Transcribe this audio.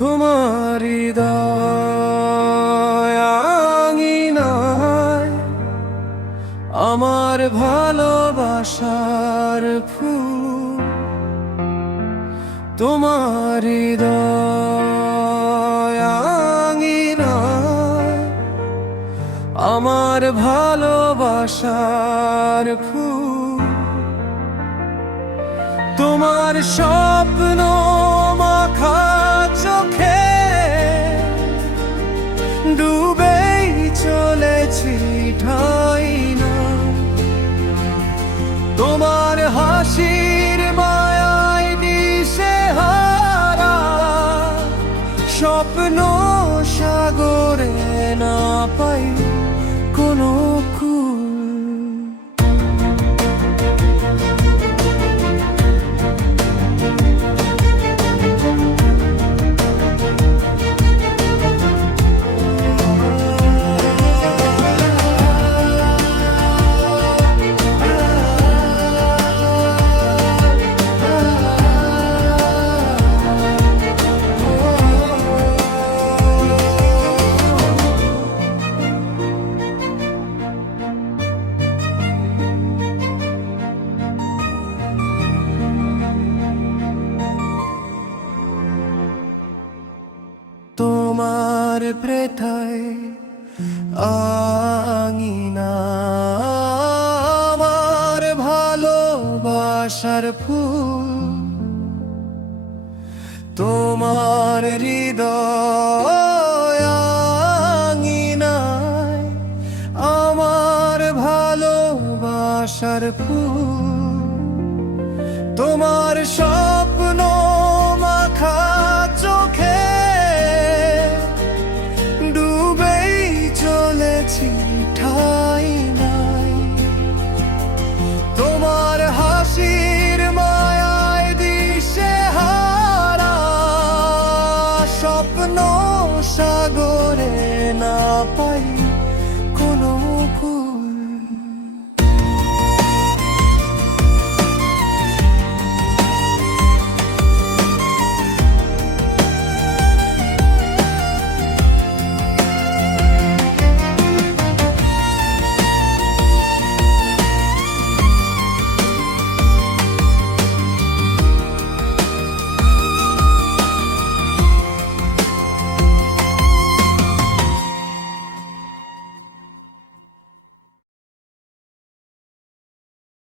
তোমারি দয়াঙ্গিনায় আমার ভালোবাসার ফুল। তোমারি আমার ভালোবাসার ফুল। তোমার স্বপ্ন মাখা পাই কোনো তোমার প্রেথায় আঙিনা আমার ভালোবাসার ফুল তোমার হৃদয় আঙিনায় আমার ভালোবাসার ফুল তোমার সব সাগরে না